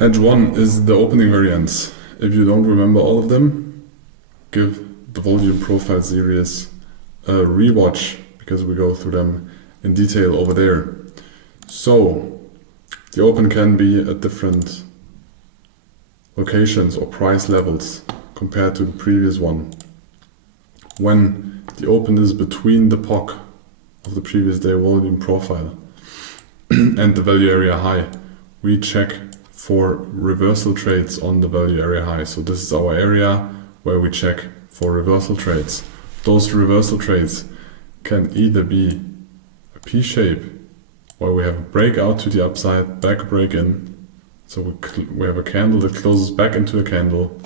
Edge 1 is the opening variance. If you don't remember all of them, give the volume profile series a rewatch because we go through them in detail over there. So the open can be at different locations or price levels compared to the previous one. When the open is between the POC of the previous day volume profile and the value area high, we check for reversal trades on the value area high. So this is our area where we check for reversal trades. Those reversal trades can either be a P shape where we have a breakout to the upside, back break in. So we have a candle that closes back into a candle,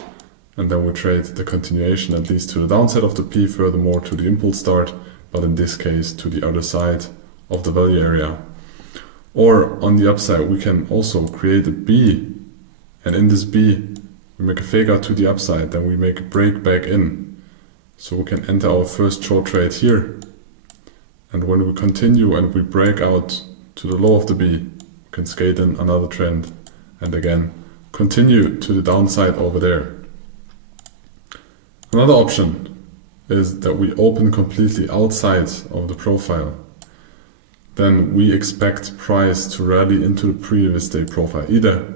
and then we trade the continuation at least to the downside of the P, furthermore to the impulse start, but in this case to the other side of the value area. Or on the upside, we can also create a B, and in this B we make a fake out to the upside, then we make a break back in. So we can enter our first short trade here, and when we continue and we break out to the low of the B, we can skate in another trend and again continue to the downside over there. Another option is that we open completely outside of the profile. Then we expect price to rally into the previous day profile. Either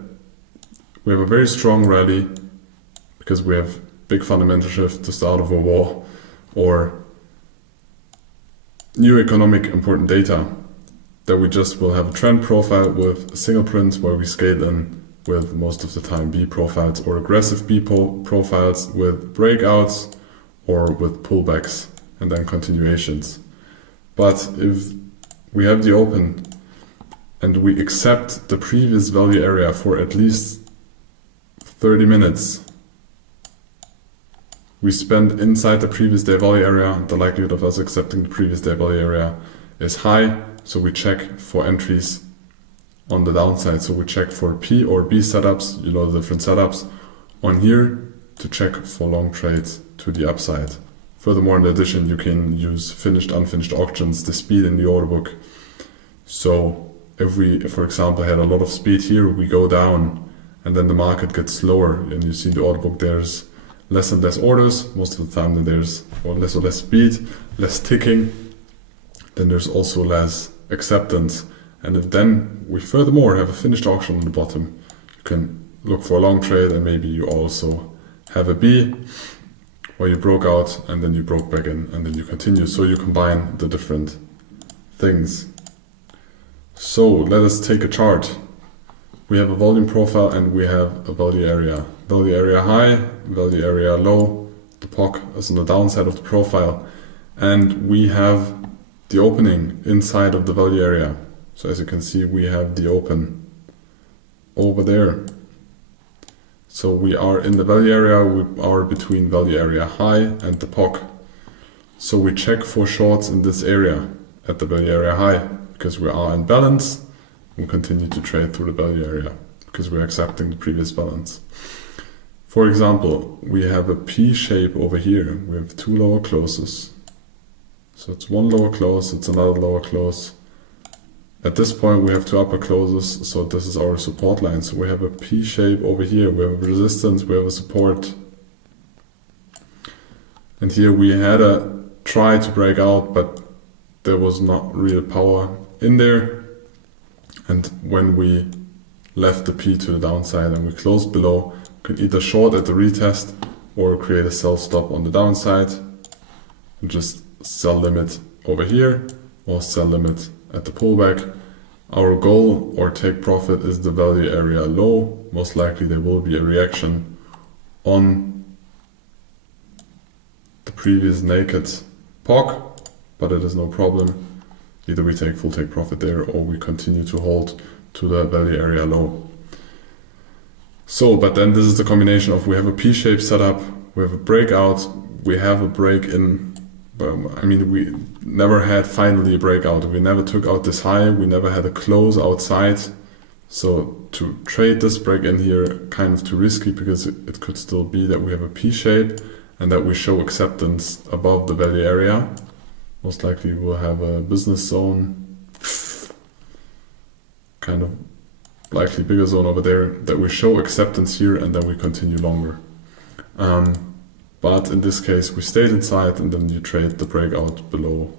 we have a very strong rally because we have big fundamental shift, the start of a war, or new economic important data, that we just will have a trend profile with a single print where we scale in with most of the time B profiles, or aggressive B profiles with breakouts or with pullbacks and then continuations. But if we have the open and we accept the previous value area for at least 30 minutes, we spend inside the previous day value area, the likelihood of us accepting the previous day value area is high, so we check for entries on the downside. So we check for P or B setups, you know the different setups, on here to check for long trades to the upside. Furthermore, in addition, you can use finished, unfinished auctions, the speed in the order book. So if we, for example, had a lot of speed here, we go down and then the market gets slower, and you see the order book, there's less and less orders most of the time, then there's less or less speed, less ticking, then there's also less acceptance. And if then we furthermore have a finished auction on the bottom, you can look for a long trade, and maybe you also have a B where you broke out and then you broke back in and then you continue. So you combine the different things. So let us take a chart. We have a volume profile and we have a value area. Value area high, value area low. The POC is on the downside of the profile. And we have the opening inside of the value area. So as you can see, we have the open over there. So we are in the value area, we are between value area high and the POC. So we check for shorts in this area at the value area high because we are in balance. We continue to trade through the value area because we're accepting the previous balance. For example, we have a P shape over here. We have two lower closes. So it's one lower close, it's another lower close. At this point we have two upper closes, so this is our support line. So we have a P shape over here, we have a resistance, we have a support. And here we had a try to break out, but there was not real power in there. And when we left the P to the downside and we closed below, we can either short at the retest or create a sell stop on the downside and just sell limit over here or sell limit at the pullback. Our goal or take profit is the value area low. Most likely there will be a reaction on the previous naked POC, but it is no problem. Either we take full take profit there or we continue to hold to the value area low. So, but then this is the combination of we have a P-shape setup, we have a breakout, we have a break in. I mean, we never had finally a breakout. We never took out this high. We never had a close outside. So to trade this break in here, kind of too risky because it could still be that we have a P shape and that we show acceptance above the value area. Most likely we'll have a business zone kind of likely bigger zone over there, that we show acceptance here and then we continue longer. But in this case, we stayed inside and then you trade the breakout below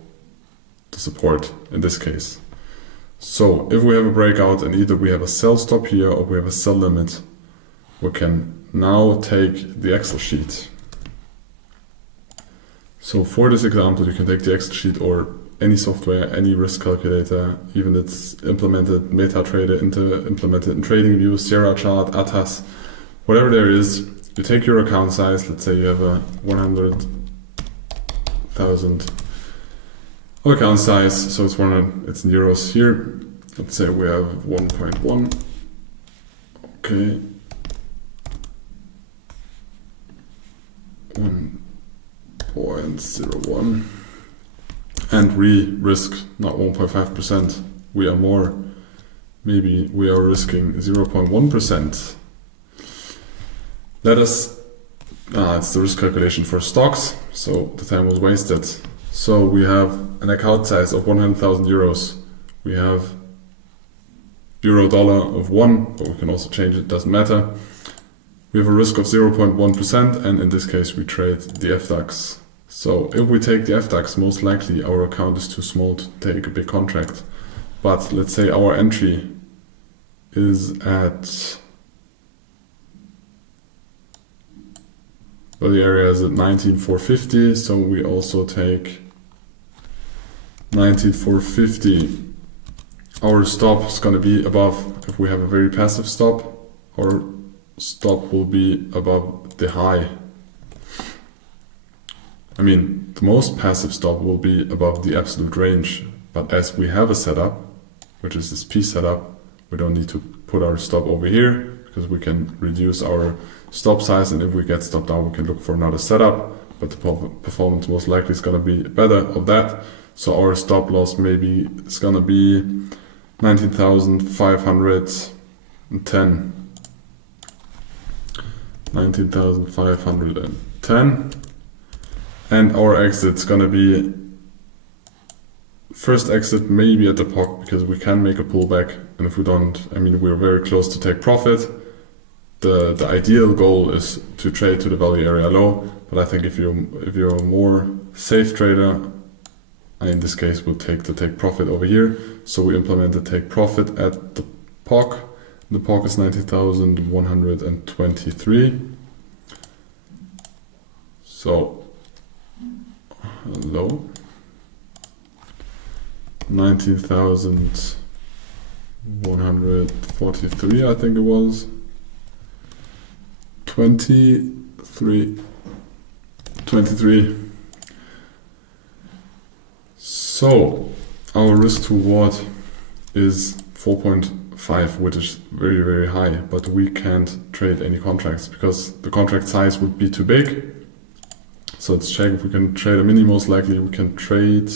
the support in this case. So if we have a breakout and either we have a sell stop here or we have a sell limit, we can now take the Excel sheet. So for this example, you can take the Excel sheet or any software, any risk calculator, even it's implemented MetaTrader, implemented in TradingView, Sierra Chart, ATAS, whatever there is. You take your account size, let's say you have a 100,000 account size, so it's it's in euros here. Let's say we have 1.1. Okay. 1.01. And we risk not 1.5%, we are more. Maybe we are risking 0.1%. Let us, it's the risk calculation for stocks, so the time was wasted. So we have an account size of 100,000 euros. We have euro dollar of 1, but we can also change it, doesn't matter. We have a risk of 0.1%, and in this case we trade the FDAX. So if we take the FDAX, most likely our account is too small to take a big contract. But let's say our entry is at, well, the area is at 19,450, so we also take 19,450. Our stop is going to be above, if we have a very passive stop, our stop will be above the high. I mean, the most passive stop will be above the absolute range, but as we have a setup, which is this P setup, we don't need to put our stop over here because we can reduce our stop size, and if we get stopped out, we can look for another setup, but the performance most likely is going to be better of that. So our stop loss maybe is going to be 19,510. 19,510. And our exit's gonna be first exit maybe at the POC, because we can make a pullback, and if we don't, I mean, we're very close to take profit. The ideal goal is to trade to the value area low, but I think if you're a more safe trader, I in this case would take the take profit over here. So we implement the take profit at the POC. The POC is 90,123. So low, 19,143, I think it was. 23. So our risk to reward is 4.5, which is very, very high, but we can't trade any contracts because the contract size would be too big. So let's check if we can trade a mini. Most likely we can trade.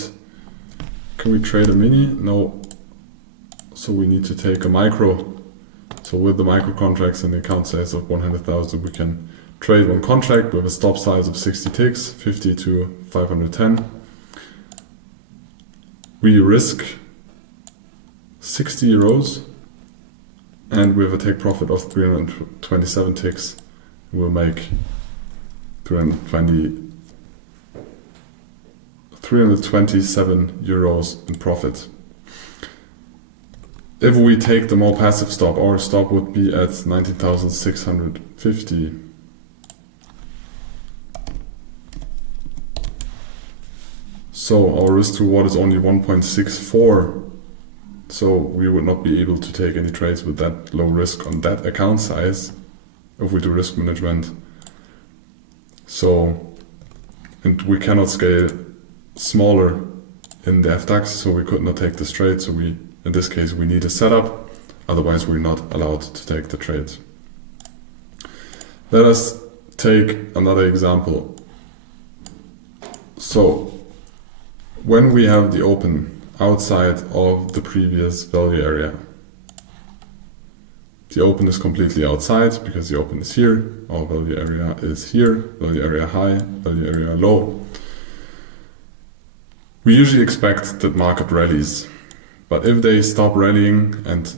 Can we trade a mini? No. So we need to take a micro. So with the micro contracts and the account size of 100,000, we can trade one contract with a stop size of 60 ticks, 50 to 510. We risk 60 euros and we have a take profit of 327 ticks. We'll make 327 euros in profit. If we take the more passive stop, our stop would be at 19,650. So our risk to reward is only 1.64. So we would not be able to take any trades with that low risk on that account size if we do risk management. So, and we cannot scale smaller in the FDAX, so we could not take this trade. So we, in this case, we need a setup, otherwise we're not allowed to take the trade. Let us take another example. So, when we have the open outside of the previous value area, the open is completely outside because the open is here, our value area is here, value area high, value area low. We usually expect that market rallies, but if they stop rallying and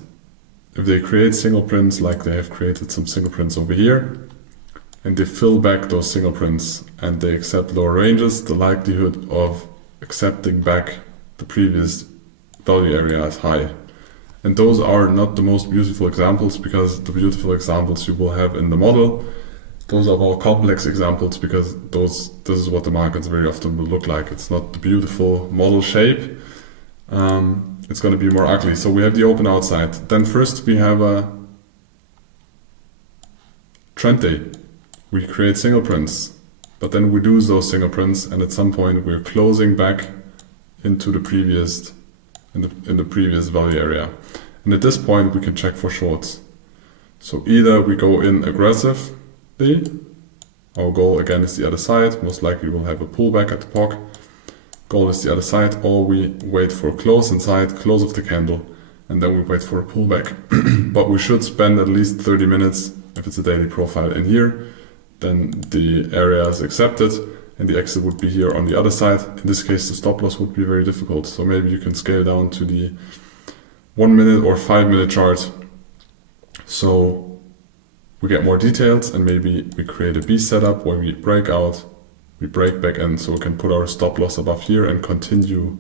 if they create single prints like they have created some single prints over here, and they fill back those single prints and they accept lower ranges, the likelihood of accepting back the previous value area is high. And those are not the most beautiful examples, because the beautiful examples you will have in the model. Those are more complex examples, because this is what the markets very often will look like. It's not the beautiful model shape. It's going to be more ugly. So we have the open outside. Then first we have a trend day. We create single prints, but then we lose those single prints, and at some point we're closing back into the previous in the previous value area. And at this point we can check for shorts. So either we go in aggressively, our goal again is the other side, most likely we'll have a pullback at the POC, goal is the other side, or we wait for a close inside, close of the candle, and then we wait for a pullback. But we should spend at least 30 minutes, if it's a daily profile, in here, then the area is accepted, and the exit would be here on the other side. In this case, the stop loss would be very difficult. So maybe you can scale down to the 1 minute or 5 minute chart. So we get more details, and maybe we create a B setup where we break out, we break back in, so we can put our stop loss above here and continue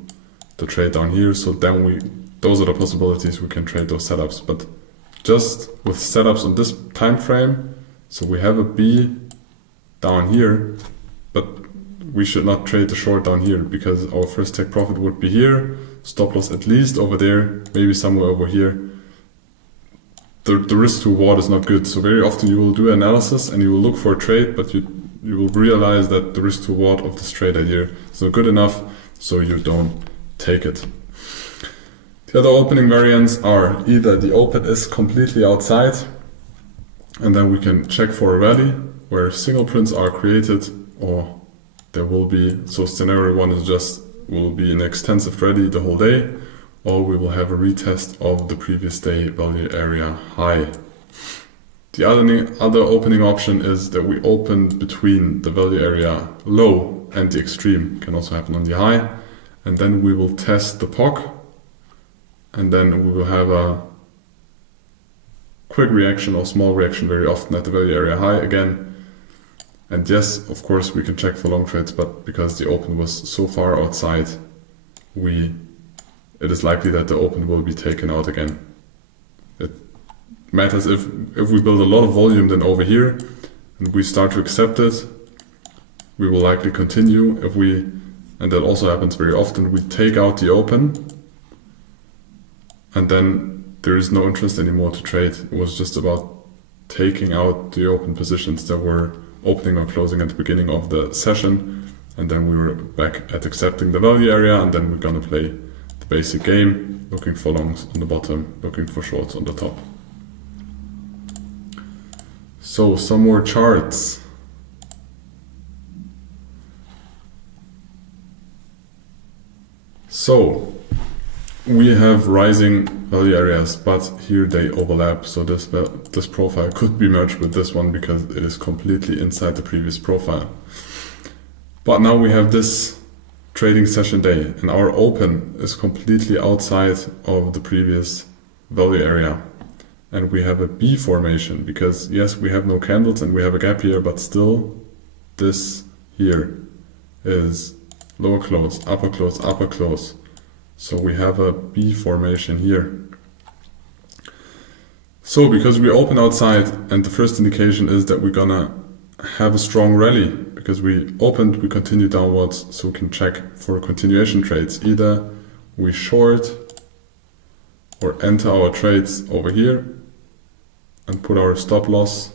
the trade down here. So then those are the possibilities we can trade those setups. But just with setups on this time frame, so we have a B down here, but we should not trade the short down here, because our first take profit would be here, stop loss at least over there, maybe somewhere over here. The risk to reward is not good. So very often you will do analysis and you will look for a trade, but you will realize that the risk to reward of this trade idea is not good enough, so you don't take it. The other opening variants are either the open is completely outside, and then we can check for a rally where single prints are created, or there will be, so scenario one is just will be an extensive rally the whole day, or we will have a retest of the previous day value area high. The other opening option is that we open between the value area low and the extreme, can also happen on the high, and then we will test the POC, and then we will have a quick reaction or small reaction very often at the value area high again. And yes, of course, we can check for long trades, but because the open was so far outside, it is likely that the open will be taken out again. It matters if we build a lot of volume then over here and we start to accept it, we will likely continue. And that also happens very often, we take out the open and then there is no interest anymore to trade. It was just about taking out the open positions that were opening or closing at the beginning of the session, and then we were back at accepting the value area, and then we're gonna play the basic game, looking for longs on the bottom, looking for shorts on the top. So some more charts. So we have rising value areas, but here they overlap. So this profile could be merged with this one because it is completely inside the previous profile. But now we have this trading session day and our open is completely outside of the previous value area. And we have a B formation because yes, we have no candles and we have a gap here, but still this here is lower close, upper close, upper close. So we have a B formation here. So because we open outside and the first indication is that we're gonna have a strong rally because we opened, we continue downwards, so we can check for continuation trades. Either we short or enter our trades over here and put our stop loss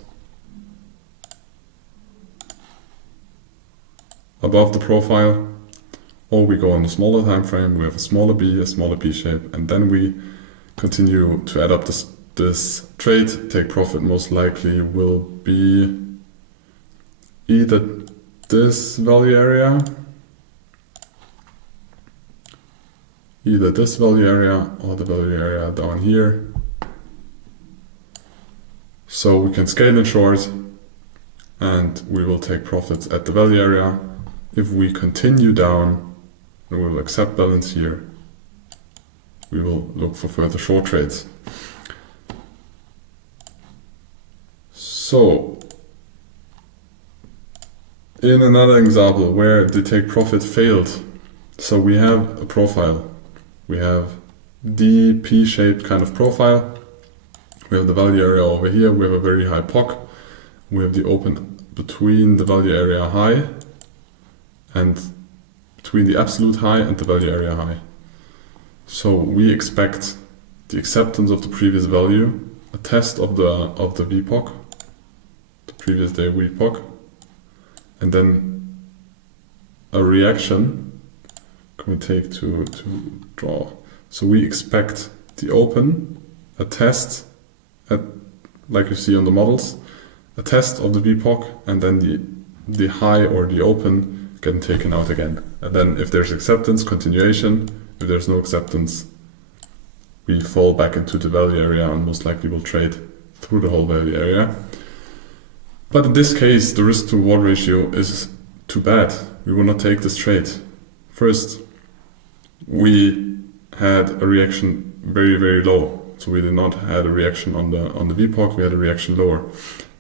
above the profile, or we go on a smaller time frame, we have a smaller B shape, and then we continue to add up this trade. Take profit most likely will be either this value area, or the value area down here. So we can scale in short and we will take profits at the value area. If we continue down, we will accept balance here. We will look for further short trades. So in another example where the take profit failed, so we have a profile. We have the P-shaped kind of profile. We have the value area over here. We have a very high POC. We have the open between the value area high and between the absolute high and the value area high. So we expect the acceptance of the previous value, a test of the VPOC, the previous day VPOC, and then a reaction. Can we take to draw? So we expect the open, a test, like you see on the models, a test of the VPOC, and then the high or the open getting taken out again. And then if there's acceptance, continuation. If there's no acceptance, we fall back into the value area and most likely will trade through the whole value area. But in this case, the risk to reward ratio is too bad. We will not take this trade. First, we had a reaction very, very low. So we did not have a reaction on the VPOC, we had a reaction lower.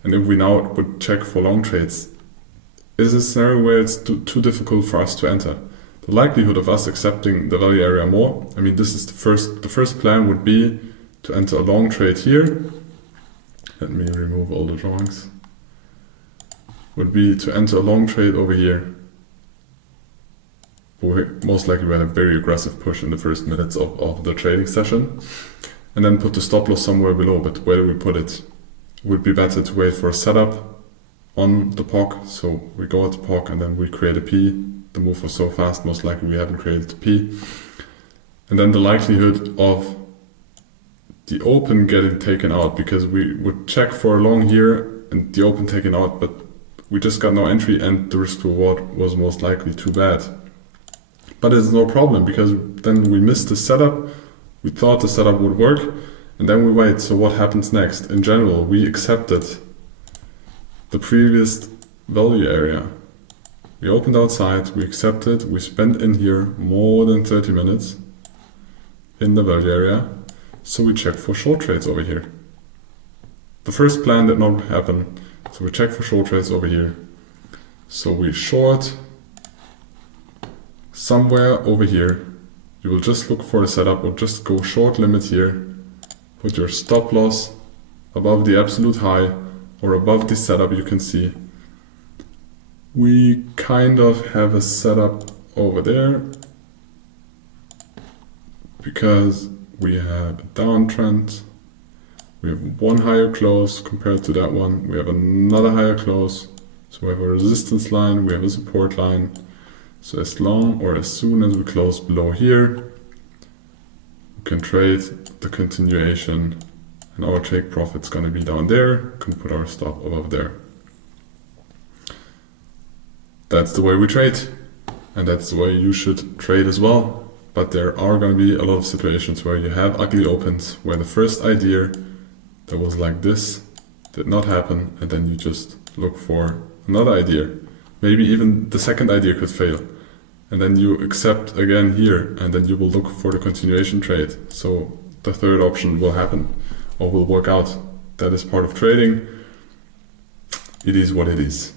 And if we now would check for long trades, is a scenario where it's too difficult for us to enter. The likelihood of us accepting the value area more, I mean, this is the first plan would be to enter a long trade here. Let me remove all the drawings. Would be to enter a long trade over here. Most likely we had a very aggressive push in the first minutes of the trading session. And then put the stop loss somewhere below, but where do we put it? It would be better to wait for a setup on the POC. So we go at the POC and then we create a P. The move was so fast, most likely we haven't created a P. And then the likelihood of the open getting taken out, because we would check for a long here and the open taken out, but we just got no entry and the risk to reward was most likely too bad. But it's no problem because then we missed the setup. We thought the setup would work and then we wait. So what happens next? In general, we accepted the previous value area. We opened outside, we accepted, we spent in here more than 30 minutes in the value area. So we check for short trades over here. The first plan did not happen. So we check for short trades over here. So we short somewhere over here. You will just look for a setup or just go short limit here. Put your stop loss above the absolute high or above the setup you can see. We kind of have a setup over there because we have a downtrend. We have one higher close compared to that one. We have another higher close. So we have a resistance line, we have a support line. So as long or as soon as we close below here, we can trade the continuation and our take profit's going to be down there. We can put our stop above there. That's the way we trade, and that's the way you should trade as well. But there are going to be a lot of situations where you have ugly opens, where the first idea that was like this did not happen, and then you just look for another idea. Maybe even the second idea could fail. And then you accept again here, and then you will look for the continuation trade. So the third option will happen or will work out. That is part of trading. It is what it is.